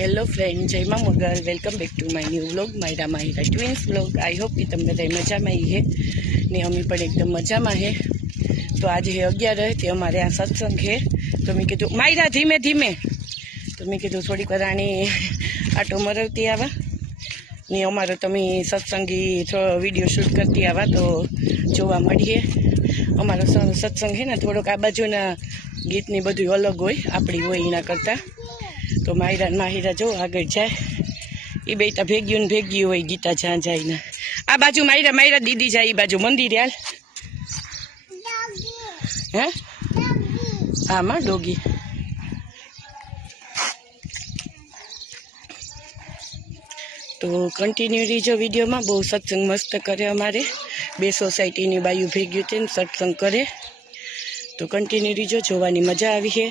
Hello friend, જય માં Mogal. Welcome back to my new vlog, Maira Mahira twins vlog. I hope કે તમે બધા મજામાં હે ને અમે પણ એકદમ મજામાં હે. તો આજે 11 તે અમારે આ સત્સંગ છે. તો મેં કીધું માયરા ધીમે ધીમે, તો મેં કીધું થોડીક વાર આની આટો મરવતી આવા ને અમારો તમે સત્સંગી વિડીયો શૂટ કરતી આવા તો જોવા મળીએ. અમારો સત્સંગ છે ને થોડોક આ બાજુના ગીતની બધું અલગ હોય, આપણી હોય એના કરતાં. તો માયરા માહિરા જો આગળ જાય, એ બે તો ભેગ્યું ને ભેગી હોય ગીતા જ્યાં જાય ને. આ બાજુ માયરા માયરા દીદી જાય, એ બાજુ મંદિર હાલ. હે આમાં ડોગી. તો કન્ટિન્યુ રહીજો વિડીયોમાં. બહુ સત્સંગ મસ્ત કરે અમારે. 2 સોસાયટીની બાયું ભેગ્યું છે ને સત્સંગ કરે. તો કન્ટિન્યુ રહીજો, જોવાની મજા આવી છે.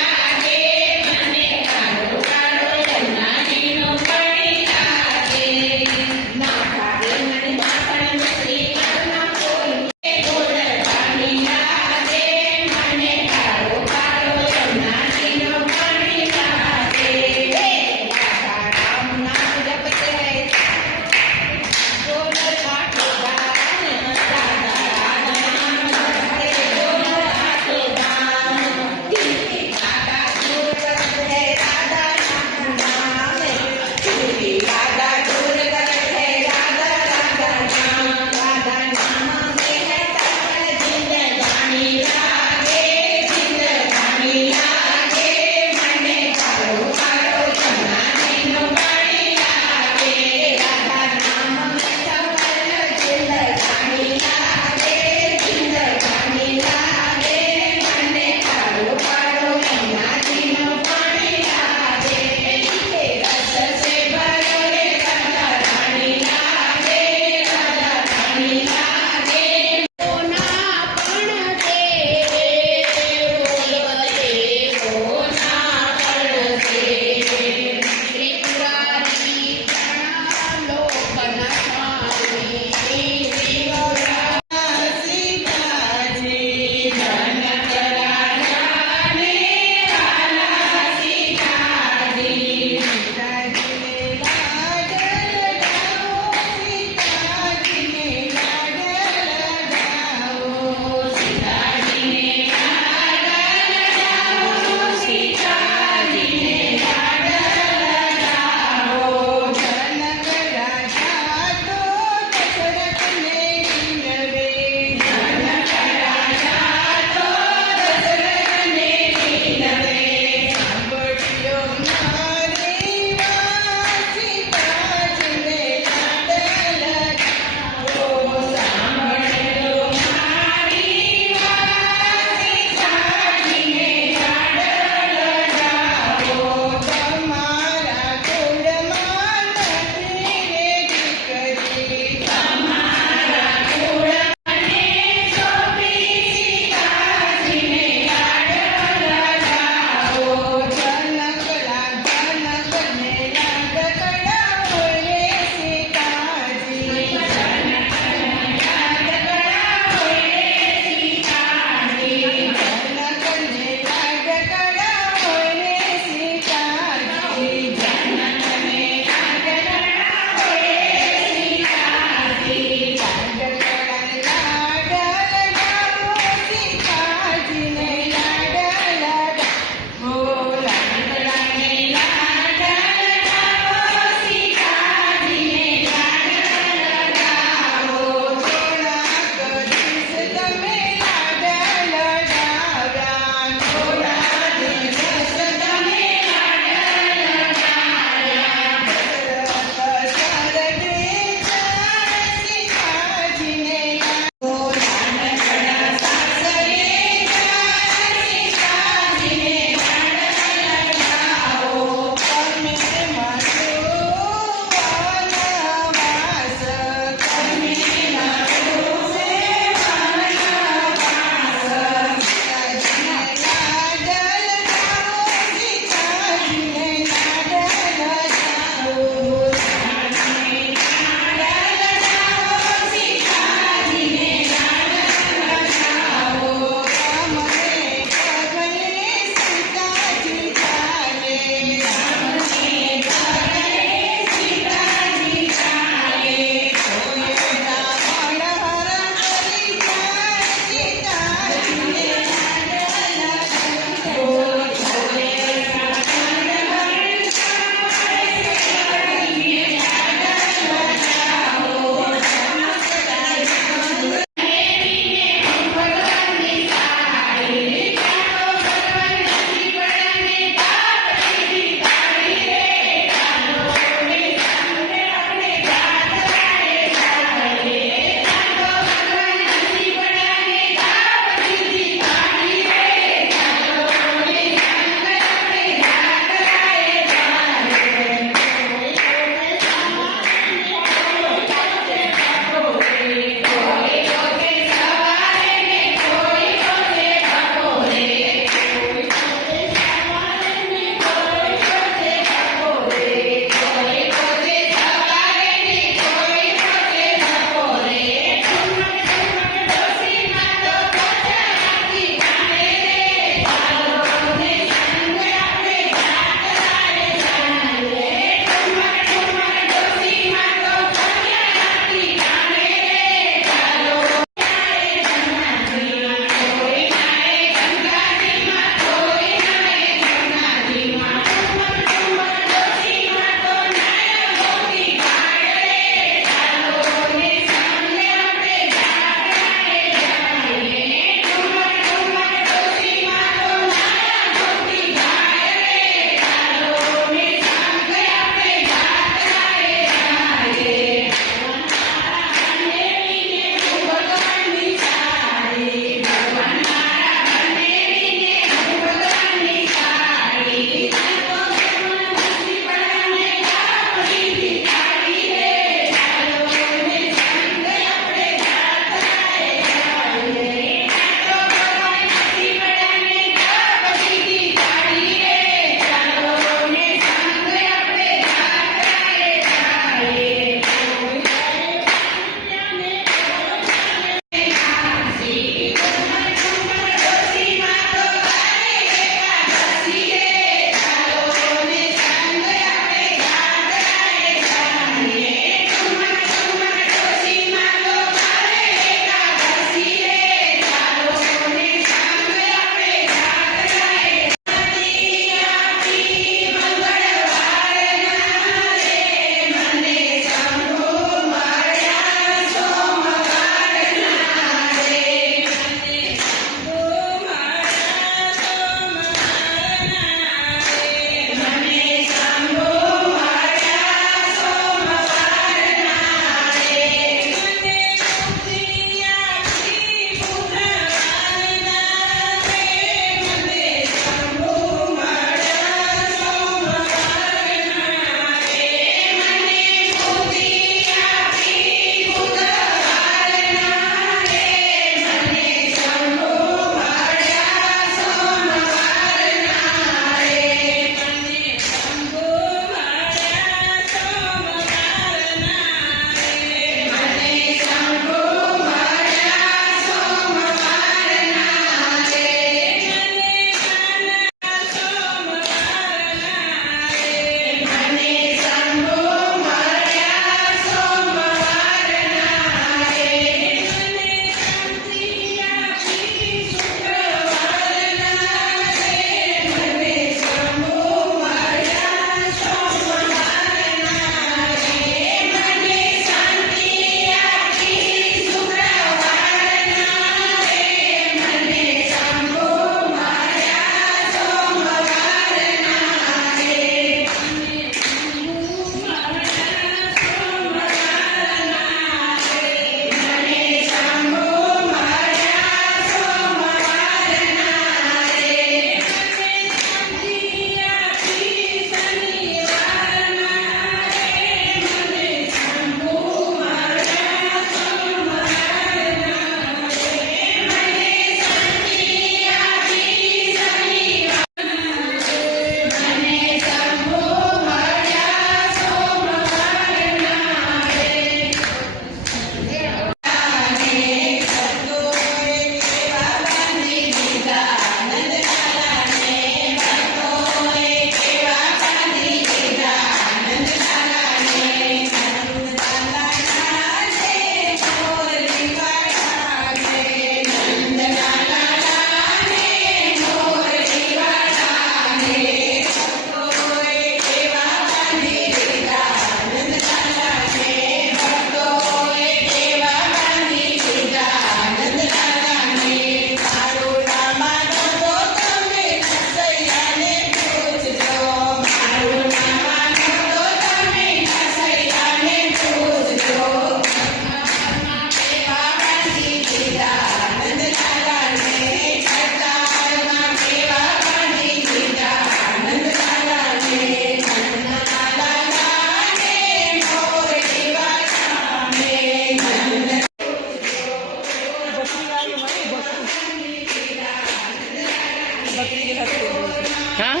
હા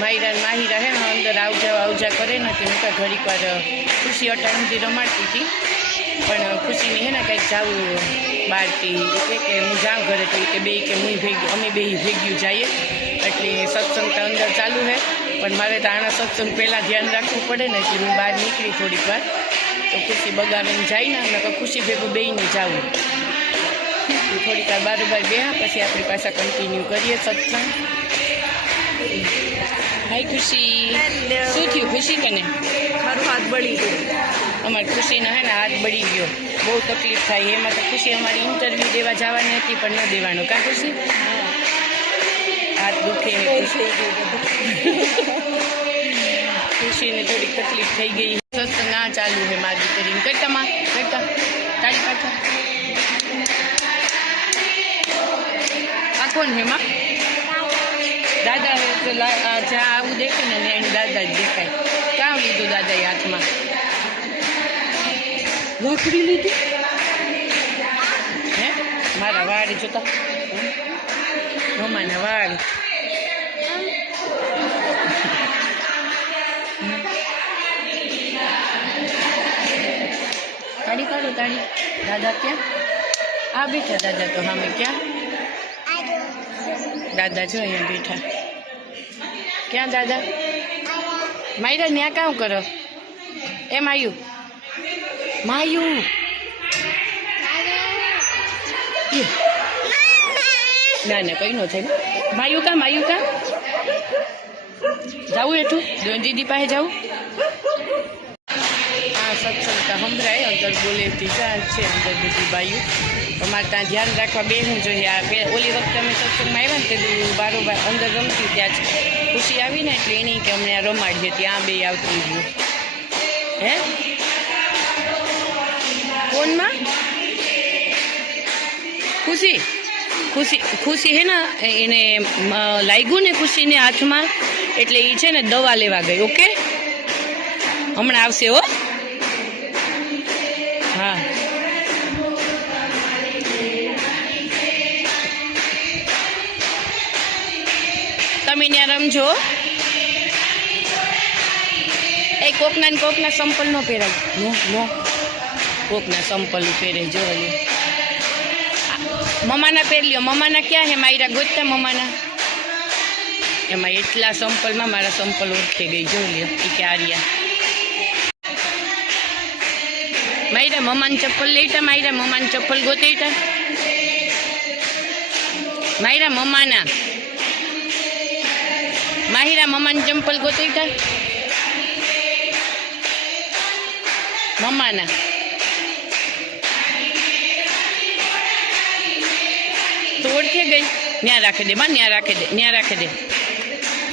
માયરા માહિરા હે ને અંદર આવજા કરે ને કે હું ઘડીક વાર ખુશી અટાણુંથી રમાડતી હતી પણ ખુશીની હે ને કંઈક જાવું બહારથી કે હું જાઉં ઘરે તો કે બે કે હું ભેગી અમે બે ભેગ્યું જઈએ એટલે સત્સંગ તો અંદર ચાલુ છે પણ મારે તો આના સત્સંગ પહેલાં ધ્યાન રાખવું પડે ને એટલે હું બહાર નીકળી થોડીક વાર તો ખુશી બગાવીને જાય ને તો ખુશી ભેગું બેયને જાવું થોડીક વાર બારોબાર બેહા પછી આપણી પાછા કન્ટિન્યુ કરીએ સત્સંગ. હાય ખુશી, શું થયું ખુશી તને? મારું હાથ બળી ગયું. અમારી ખુશીના હે ને હાથ બળી ગયો, બહુ તકલીફ થાય. એમાં તો ખુશી અમારી ઇન્ટરવ્યૂ દેવા જવાની હતી પણ ન દેવાનું. કાં ખુશી? હાથ દુખે ખુશીને થોડીક તકલીફ થઈ ગઈ. સત્સંગ ના ચાલુ છે મારી કરીને કરતામાં કરતા તાળી પાછા આ કોણ હે માં? દાદા જ્યાં આવું દેખે ને એની દાદા જ દેખાય. કામ લીધું દાદાએ હાથમાં? લાકડી લીધી હે? મારા વાળ જોતા મમ્માના વાળ. તાળી કાઢો તાળી. દાદા ક્યાં? આ બેઠા દાદા તો સામે. ક્યાં દાદા? જો અહીંયા બેઠા. ક્યાં દાદા? માયરા ન્યા કામ કરો? એ માયુ માયુ ના ના કઈ ન થાય. માયુ કા જાવું એટલું દીદી પાસે જાવું. હા સત્સંગતા સંભળાય અંદર બોલેથી ચાલ છે અંદર બધી બાયું. અમારે ત્યાં ધ્યાન રાખવા બેસવું જોઈએ. આ ઓલી વખતે અમે સત્સંગમાં આવ્યા ને તે બારોબાર અંદર રમતી ત્યાં જ ખુશી આવી ને એટલે એની કે અમને આ રમાડીએ ત્યાં બે આવતું ગયું. હે ફોનમાં ખુશી ખુશી હે ને એને લાગ્યું ને ખુશીને હાથમાં એટલે એ છે ને દવા લેવા ગઈ. ઓકે હમણાં આવશે હો. હા તમે ત્યાં રમજો. એ કોકના સંપલ ન પહેરાય. નો કોકના સંપલ પહેરે. જો મમ્માના પહેર લ્યો. મમ્માના ક્યાં હે? માયરા ગોતતા મમ્માના. એમાં એટલા સંપલમાં મારા સંપલ ઓળખી ગઈ. જો લ્યો એ કે આર્યા. માયરા મમ્માની ચપ્પલ લેતા. માયરા મમ્માની ચપ્પલ ગોતેતા. માયરા મમ્માના માહિરા મમ્માની ચંપલ ગોતેતા. મમ્માના તો ઓળખે ગઈ. ન્યા રાખી દે બા, ન્યા રાખી દે.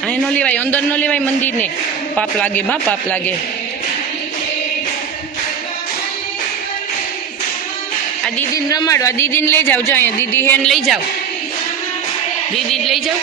અહીં ન લેવાય, અંદર ન લેવાય મંદિરને. પાપ લાગે બા, પાપ લાગે. આ દીદીને રમાડો. આ દીદીને લઈ જાઓ. જો અહીંયા દીદી હેન લઈ જાઓ. દીદી લઈ જાઓ.